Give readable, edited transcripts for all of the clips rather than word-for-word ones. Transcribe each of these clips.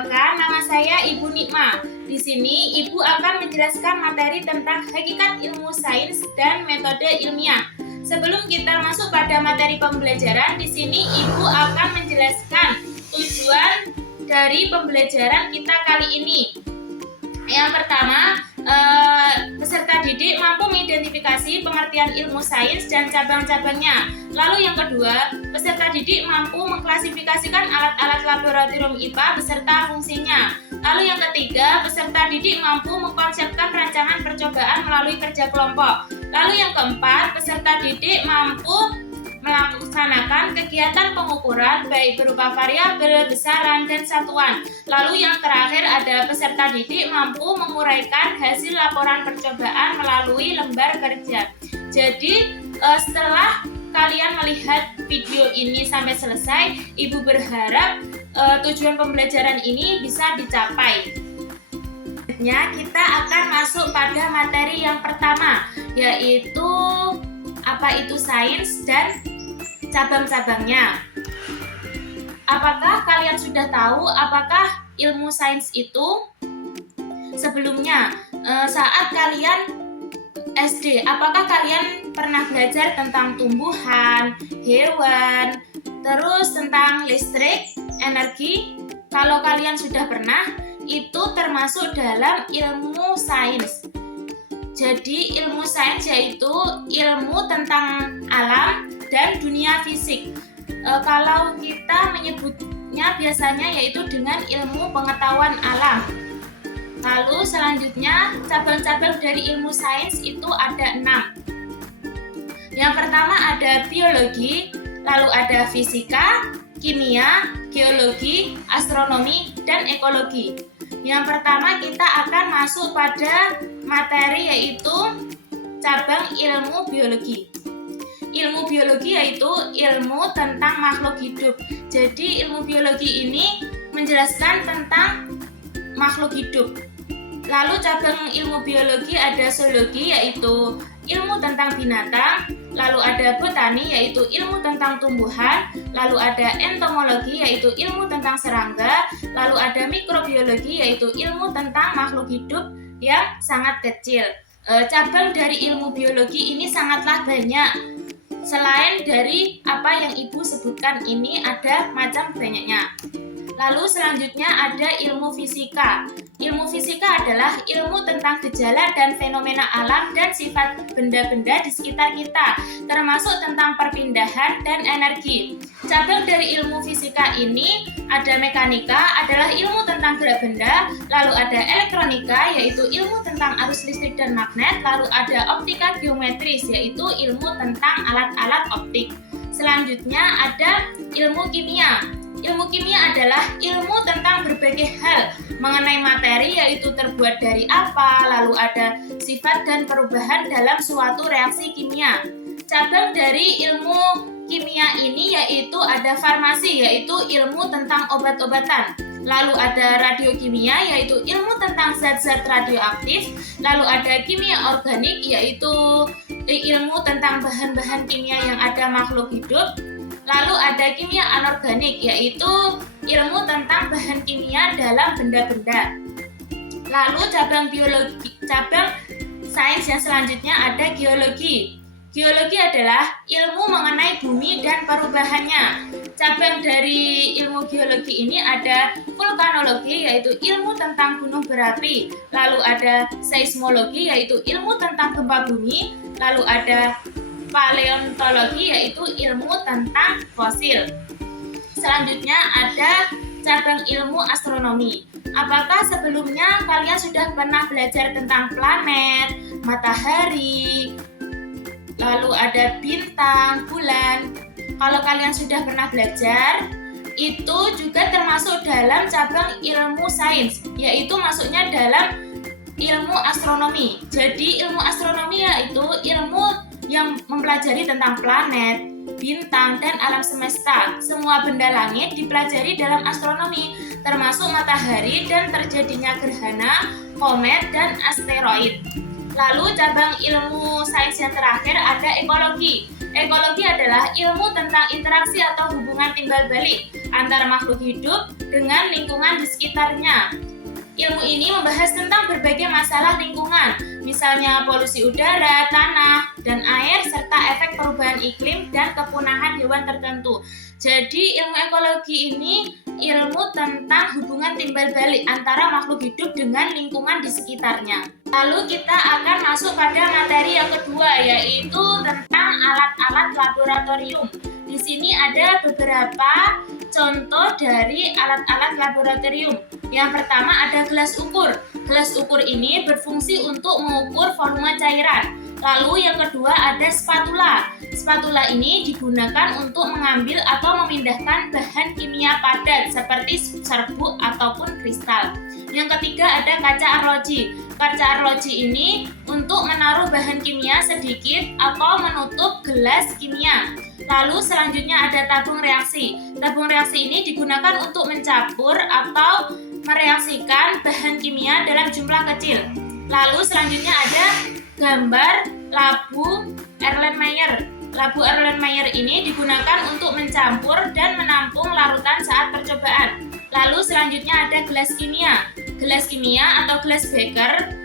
Perkenalkan, nama saya Ibu Nikma. Di sini Ibu akan menjelaskan materi tentang hakikat ilmu sains dan metode ilmiah. Sebelum kita masuk pada materi pembelajaran, di sini Ibu akan menjelaskan tujuan dari pembelajaran kita kali ini. Yang pertama, peserta didik mampu mengidentifikasi pengertian ilmu sains dan cabang-cabangnya. Lalu yang kedua, peserta didik mampu mengklasifikasikan alat-alat laboratorium IPA beserta fungsinya. Lalu yang ketiga, peserta didik mampu mengkonsepkan rancangan percobaan melalui kerja kelompok. Lalu yang keempat, peserta didik mampu melaksanakan kegiatan pengukuran baik berupa variabel, besaran, dan satuan. Lalu yang terakhir ada peserta didik mampu menguraikan hasil laporan percobaan melalui lembar kerja. Jadi setelah kalian melihat video ini sampai selesai, Ibu berharap tujuan pembelajaran ini bisa dicapai. Selanjutnya kita akan masuk pada materi yang pertama, yaitu apa itu sains dan cabang-cabangnya. Apakah kalian sudah tahu apakah ilmu sains itu? Sebelumnya, saat kalian SD, apakah kalian pernah belajar tentang tumbuhan, hewan, terus tentang listrik, energi? Kalau kalian sudah pernah, itu termasuk dalam ilmu sains. Jadi ilmu sains yaitu ilmu tentang alam dan dunia fisik. Kalau kita menyebutnya biasanya yaitu dengan ilmu pengetahuan alam. Lalu selanjutnya cabang-cabang dari ilmu sains itu ada 6. Yang pertama ada biologi, lalu ada fisika, kimia, geologi, astronomi, dan ekologi. Yang pertama kita akan masuk pada materi yaitu cabang ilmu biologi. Ilmu biologi yaitu ilmu tentang makhluk hidup. Jadi ilmu biologi ini menjelaskan tentang makhluk hidup. Lalu cabang ilmu biologi ada zoologi yaitu ilmu tentang binatang, lalu ada botani yaitu ilmu tentang tumbuhan, lalu ada entomologi yaitu ilmu tentang serangga, lalu ada mikrobiologi yaitu ilmu tentang makhluk hidup yang sangat kecil. Cabang dari ilmu biologi ini sangatlah banyak. Selain dari apa yang Ibu sebutkan ini ada macam banyaknya. Lalu selanjutnya ada ilmu fisika. Ilmu fisika adalah ilmu tentang gejala dan fenomena alam dan sifat benda-benda di sekitar kita, termasuk tentang perpindahan dan energi. Cabang dari ilmu fisika ini ada mekanika, adalah ilmu tentang gerak benda, lalu ada elektronika, yaitu ilmu tentang arus listrik dan magnet, lalu ada optika geometris, yaitu ilmu tentang alat-alat optik. Selanjutnya ada ilmu kimia. Ilmu kimia adalah ilmu tentang berbagai hal mengenai materi yaitu terbuat dari apa, lalu ada sifat dan perubahan dalam suatu reaksi kimia. Cabang dari ilmu kimia ini yaitu ada farmasi yaitu ilmu tentang obat-obatan. Lalu ada radiokimia yaitu ilmu tentang zat-zat radioaktif. Lalu ada kimia organik yaitu ilmu tentang bahan-bahan kimia yang ada makhluk hidup. Lalu ada kimia anorganik yaitu ilmu tentang bahan kimia dalam benda-benda. Lalu cabang sains yang selanjutnya ada geologi. Geologi adalah ilmu mengenai bumi dan perubahannya. Cabang dari ilmu geologi ini ada vulkanologi yaitu ilmu tentang gunung berapi. Lalu ada seismologi yaitu ilmu tentang gempa bumi. Lalu ada paleontologi yaitu ilmu tentang fosil. Selanjutnya ada cabang ilmu astronomi. Apakah sebelumnya kalian sudah pernah belajar tentang planet, matahari, lalu ada bintang, bulan? Kalau kalian sudah pernah belajar, itu juga termasuk dalam cabang ilmu sains, yaitu masuknya dalam ilmu astronomi. Jadi ilmu astronomi yaitu ilmu yang mempelajari tentang planet, bintang, dan alam semesta. Semua benda langit dipelajari dalam astronomi, termasuk matahari dan terjadinya gerhana, komet, dan asteroid. Lalu cabang ilmu sains yang terakhir ada ekologi. Ekologi adalah ilmu tentang interaksi atau hubungan timbal balik antara makhluk hidup dengan lingkungan di sekitarnya. Ilmu ini membahas tentang berbagai masalah lingkungan, misalnya polusi udara, tanah, dan air, serta efek perubahan iklim dan kepunahan hewan tertentu. Jadi ilmu ekologi ini ilmu tentang hubungan timbal balik antara makhluk hidup dengan lingkungan di sekitarnya. Lalu kita akan masuk pada materi yang kedua, yaitu tentang alat-alat laboratorium. Di sini ada beberapa contoh dari alat-alat laboratorium. Yang pertama ada gelas ukur. Gelas ukur ini berfungsi untuk mengukur volume cairan. Lalu yang kedua ada spatula. Spatula ini digunakan untuk mengambil atau memindahkan bahan kimia padat seperti serbuk ataupun kristal. Yang ketiga ada kaca arloji. Kaca arloji ini untuk menaruh bahan kimia sedikit atau menutup gelas kimia. Lalu selanjutnya ada tabung reaksi. Tabung reaksi ini digunakan untuk mencampur atau mereaksikan bahan kimia dalam jumlah kecil. Lalu selanjutnya ada gambar labu Erlenmeyer. Labu Erlenmeyer ini digunakan untuk mencampur dan menampung larutan saat percobaan. Lalu selanjutnya ada gelas kimia. Gelas kimia atau gelas beker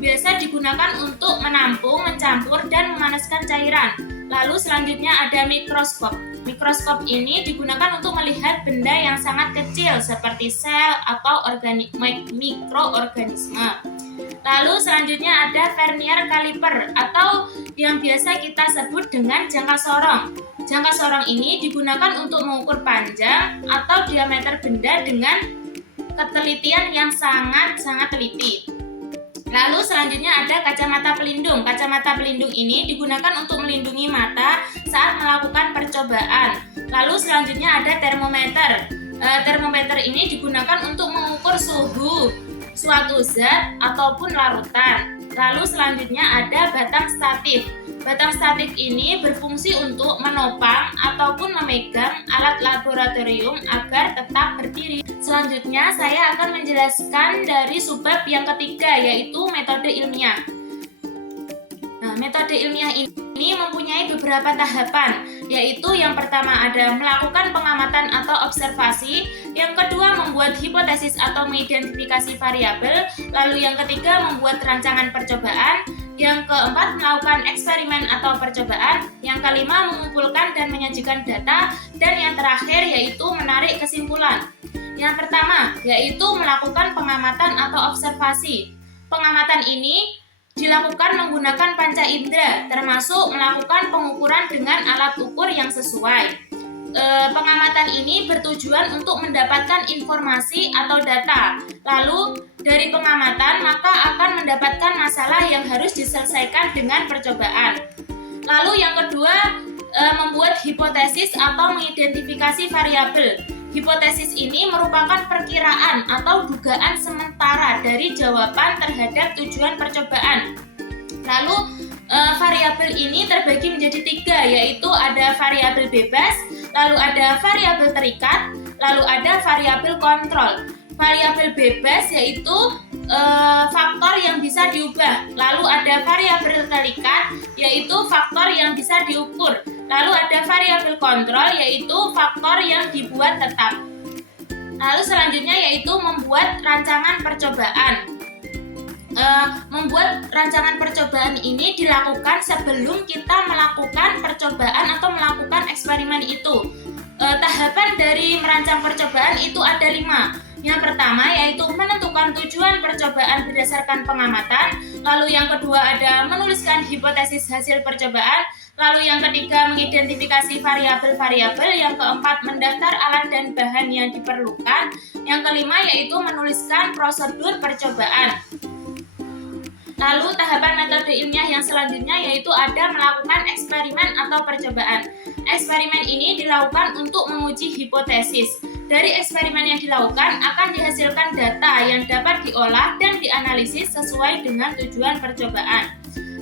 biasa digunakan untuk menampung, mencampur, dan memanaskan cairan. Lalu selanjutnya ada mikroskop. Mikroskop ini digunakan untuk melihat benda yang sangat kecil seperti sel atau mikroorganisme. Lalu selanjutnya ada vernier caliper atau yang biasa kita sebut dengan jangka sorong. Jangka sorong ini digunakan untuk mengukur panjang atau diameter benda dengan ketelitian yang sangat teliti. Lalu selanjutnya ada kacamata pelindung. Kacamata pelindung ini digunakan untuk melindungi mata saat melakukan percobaan. Lalu selanjutnya ada termometer. Termometer ini digunakan untuk mengukur suhu suatu zat ataupun larutan. Lalu selanjutnya ada batang statif. Batang statif ini berfungsi untuk menopang ataupun memegang alat laboratorium agar tetap berdiri. Selanjutnya saya akan menjelaskan dari subbab yang ketiga, yaitu metode ilmiah. Nah, metode ilmiah ini mempunyai beberapa tahapan, yaitu yang pertama ada melakukan pengamatan atau observasi, yang kedua membuat hipotesis atau mengidentifikasi variabel, lalu yang ketiga membuat rancangan percobaan, yang keempat melakukan eksperimen atau percobaan, yang kelima mengumpulkan dan menyajikan data, dan yang terakhir yaitu menarik kesimpulan. Yang pertama yaitu melakukan pengamatan atau observasi. Pengamatan ini dilakukan menggunakan panca indera, termasuk melakukan pengukuran dengan alat ukur yang sesuai. Pengamatan ini bertujuan untuk mendapatkan informasi atau data. Lalu dari pengamatan maka akan mendapatkan masalah yang harus diselesaikan dengan percobaan. Lalu yang kedua membuat hipotesis atau mengidentifikasi variabel. Hipotesis ini merupakan perkiraan atau dugaan sementara dari jawaban terhadap tujuan percobaan. Lalu variabel ini terbagi menjadi tiga, yaitu ada variabel bebas, lalu ada variabel terikat, lalu ada variabel kontrol. Variabel bebas yaitu faktor yang bisa diubah, lalu ada variabel terikat yaitu faktor yang bisa diukur, lalu ada variabel kontrol yaitu faktor yang dibuat tetap. Lalu selanjutnya yaitu membuat rancangan percobaan. Membuat rancangan percobaan ini dilakukan sebelum kita melakukan percobaan atau melakukan eksperimen itu. Tahapan dari merancang percobaan itu ada 5. Yang pertama yaitu menentukan tujuan percobaan berdasarkan pengamatan, lalu yang kedua ada menuliskan hipotesis hasil percobaan, lalu yang ketiga mengidentifikasi variabel-variabel, yang keempat mendaftar alat dan bahan yang diperlukan, yang kelima yaitu menuliskan prosedur percobaan. Lalu tahapan metode ilmiah yang selanjutnya yaitu ada melakukan eksperimen atau percobaan. Eksperimen ini dilakukan untuk menguji hipotesis. Dari eksperimen yang dilakukan akan dihasilkan data yang dapat diolah dan dianalisis sesuai dengan tujuan percobaan.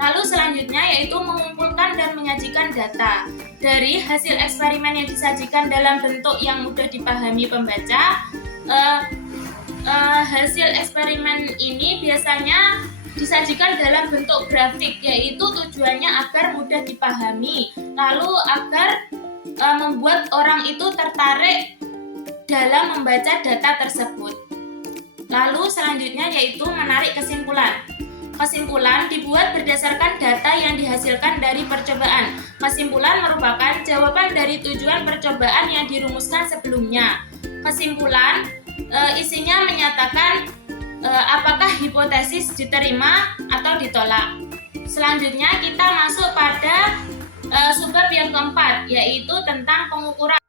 Lalu selanjutnya yaitu mengumpulkan dan menyajikan data. Dari hasil eksperimen yang disajikan dalam bentuk yang mudah dipahami pembaca, hasil eksperimen ini biasanya disajikan dalam bentuk grafik, yaitu tujuannya agar mudah dipahami, lalu agar membuat orang itu tertarik dalam membaca data tersebut. Lalu selanjutnya yaitu menarik kesimpulan. Kesimpulan dibuat berdasarkan data yang dihasilkan dari percobaan. Kesimpulan merupakan jawaban dari tujuan percobaan yang dirumuskan sebelumnya. Kesimpulan isinya menyatakan apakah hipotesis diterima atau ditolak. Selanjutnya kita masuk pada subbab yang keempat, yaitu tentang pengukuran.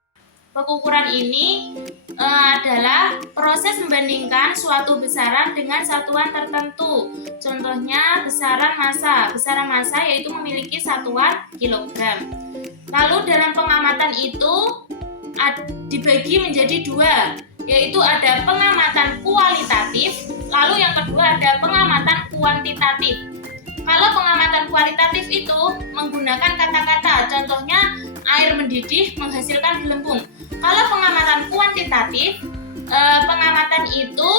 Pengukuran ini adalah proses membandingkan suatu besaran dengan satuan tertentu. Contohnya besaran massa. Besaran massa yaitu memiliki satuan kilogram. Lalu dalam pengamatan itu dibagi menjadi dua, yaitu ada pengamatan kualitatif, lalu yang kedua ada pengamatan kuantitatif. Kalau pengamatan kualitatif itu menggunakan kata-kata, contohnya air mendidih menghasilkan gelembung. Kalau pengamatan kuantitatif, pengamatan itu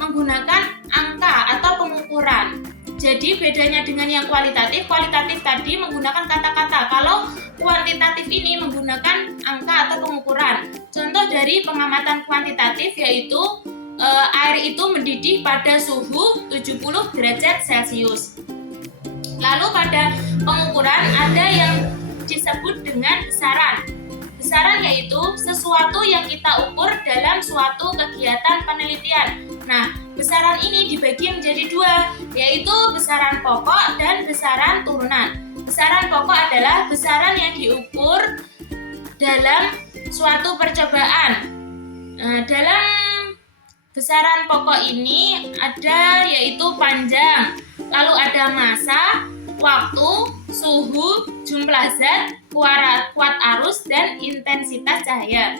menggunakan angka atau pengukuran. Jadi bedanya dengan yang kualitatif tadi menggunakan kata-kata. Kalau kuantitatif ini menggunakan angka atau pengukuran. Contoh dari pengamatan kuantitatif yaitu air itu mendidih pada suhu 70 derajat Celcius. Lalu pada pengukuran ada yang disebut dengan besaran. Besaran yaitu sesuatu yang kita ukur dalam suatu kegiatan penelitian. Nah, besaran ini dibagi menjadi dua, yaitu besaran pokok dan besaran turunan. Besaran pokok adalah besaran yang diukur dalam suatu percobaan. Dalam besaran pokok ini ada yaitu panjang, lalu ada massa, waktu, suhu, jumlah zat, kuat arus, dan intensitas cahaya.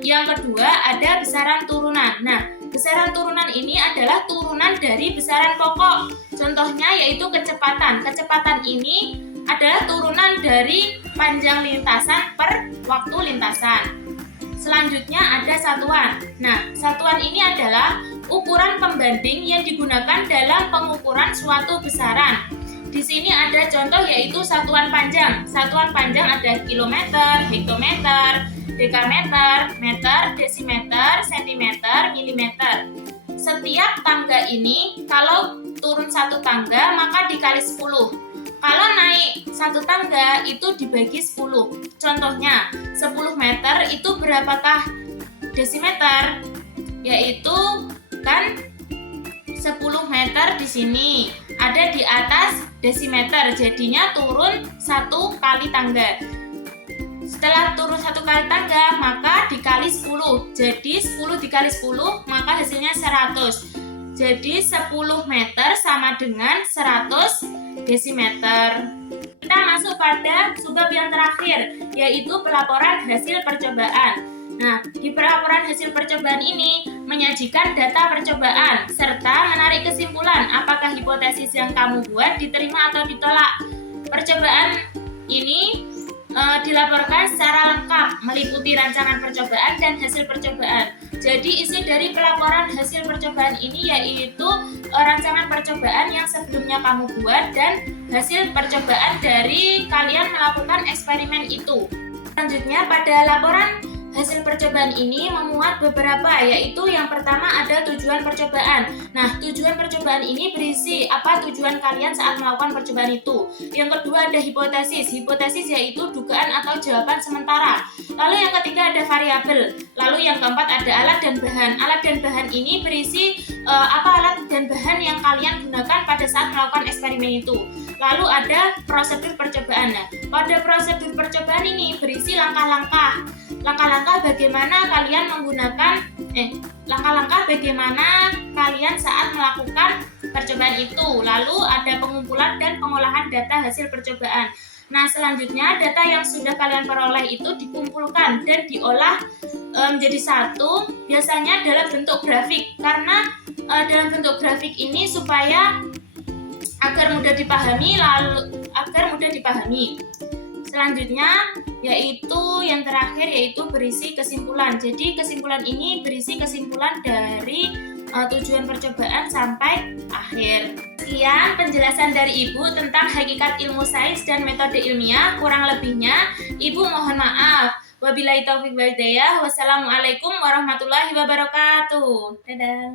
Yang kedua ada besaran turunan. Nah, besaran turunan ini adalah turunan dari besaran pokok. Contohnya yaitu kecepatan. Kecepatan ini adalah turunan dari panjang lintasan per waktu lintasan. Selanjutnya ada satuan. Nah, satuan ini adalah ukuran pembanding yang digunakan dalam pengukuran suatu besaran. Di sini ada contoh yaitu satuan panjang. Satuan panjang ada kilometer, hektometer, dekameter, meter, desimeter, sentimeter, milimeter. Setiap tangga ini kalau turun satu tangga maka dikali 10. Kalau naik satu tangga itu dibagi 10. Contohnya 10 meter itu berapakah desimeter? Yaitu kan 10 meter di sini ada di atas desimeter, jadinya turun satu kali tangga. Setelah turun satu kali tangga maka dikali 10, jadi 10 dikali 10 maka hasilnya 100. Jadi 10 meter sama dengan 100 desimeter. Kita masuk pada subbab yang terakhir, yaitu pelaporan hasil percobaan. Nah, di pelaporan hasil percobaan ini menyajikan data percobaan serta menarik kesimpulan apakah hipotesis yang kamu buat diterima atau ditolak. Percobaan ini dilaporkan secara lengkap meliputi rancangan percobaan dan hasil percobaan. Jadi isi dari pelaporan hasil percobaan ini yaitu rancangan percobaan yang sebelumnya kamu buat dan hasil percobaan dari kalian melakukan eksperimen itu. Selanjutnya pada laporan hasil percobaan ini memuat beberapa, yaitu yang pertama ada tujuan percobaan. Nah, tujuan percobaan ini berisi apa tujuan kalian saat melakukan percobaan itu. Yang kedua ada hipotesis. Hipotesis yaitu dugaan atau jawaban sementara. Lalu yang ketiga ada variabel. Lalu yang keempat ada alat dan bahan. Alat dan bahan ini berisi apa alat dan bahan yang kalian gunakan pada saat melakukan eksperimen itu. Lalu ada prosedur percobaan. Nah, pada prosedur percobaan ini berisi langkah-langkah bagaimana kalian menggunakan langkah-langkah bagaimana kalian saat melakukan percobaan itu. Lalu ada pengumpulan dan pengolahan data hasil percobaan. Nah, selanjutnya data yang sudah kalian peroleh itu dikumpulkan dan diolah menjadi satu, biasanya dalam bentuk grafik. Karena dalam bentuk grafik ini supaya agar mudah dipahami. Selanjutnya yaitu yang terakhir yaitu berisi kesimpulan. Jadi kesimpulan ini berisi kesimpulan dari tujuan percobaan sampai akhir. Sekian penjelasan dari Ibu tentang hakikat ilmu sains dan metode ilmiah. Kurang lebihnya, Ibu mohon maaf. Wabillahi taufiq wal hidayah. Wassalamualaikum warahmatullahi wabarakatuh. Dadah.